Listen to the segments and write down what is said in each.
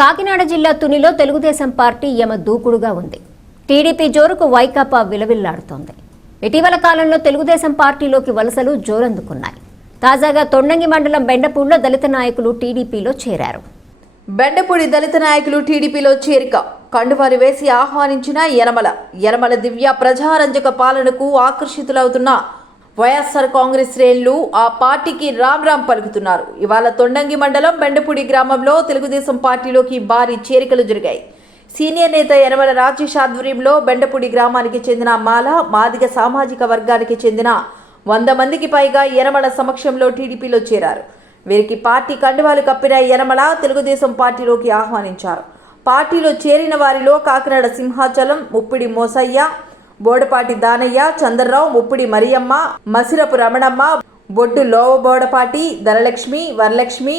కాకినాడ జిల్లా తునిలో తెలుగుదేశం పార్టీ యమ దూకుడుగా ఉంది. టీడీపీ జోరుకు వైకాపా విలవిల్లాడుతోంది. ఇటీవల కాలంలో తెలుగుదేశం పార్టీలోకి వలసలు జోరందుకున్నాయి. తాజాగా తొండంగి మండలం బెండపూడిలో దళిత నాయకులు టీడీపీలో చేరారు. బెండపూడి దళిత నాయకులు టీడీపీలో చేరిక. కండువాలు వేసి ఆహ్వానించిన యనమల. యనమల దివ్య ప్రజారంజక పాలనకు ఆకర్షితులవుతున్న వైఎస్ఆర్ కాంగ్రెస్ శ్రేణులు ఆ పార్టీకి రామ్ రామ్ పలుకుతున్నారు. ఇవాళ తొండంగి మండలం బెండపూడి గ్రామంలో తెలుగుదేశం పార్టీలోకి భారీ చేరికలు జరిగాయి. సీనియర్ నేత యనమల రాజేష్ ఆధ్వర్యంలో బెండపూడి గ్రామానికి చెందిన మాల మాదిగ సామాజిక వర్గానికి చెందిన వంద మందికి పైగా యనమల సమక్షంలో టీడీపీలో చేరారు. వీరికి పార్టీ కండువాలు కప్పిన యనమల తెలుగుదేశం పార్టీలోకి ఆహ్వానించారు. పార్టీలో చేరిన వారిలో కాకినాడ సింహాచలం ముప్పిడి మోసయ్య బోడపాటి దానయ్య చంద్రరావు ముప్పిడి మరియమ్మ మసిరపు రమణమ్మ బొడ్డు లోవబోడపాటి ధనలక్ష్మి వరలక్ష్మి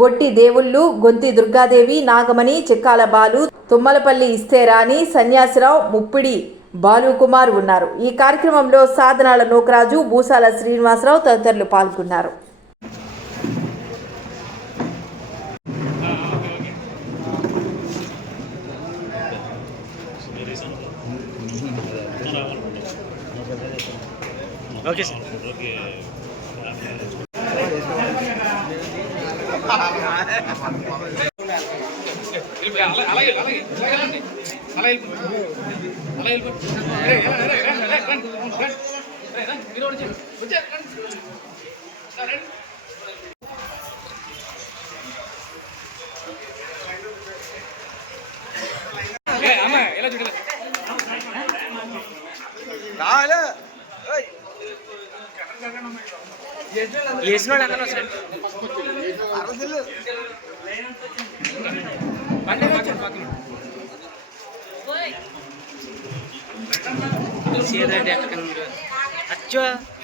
బొట్టి దేవుళ్ళు గొంతి దుర్గాదేవి నాగమణి చెక్కాల బాలు తుమ్మలపల్లి ఇస్తేరాణి సన్యాసిరావు ముప్పిడి బాలుకుమార్ ఉన్నారు. ఈ కార్యక్రమంలో సాధనాల నూకరాజు భూసాల శ్రీనివాసరావు తదితరులు పాల్గొన్నారు. ஓகே சார் ஓகே ஆமா எல்லாம் சொல்லுங்க అందరూ సార్ సీదరెడ్డి ఎక్కడ అచ్చో.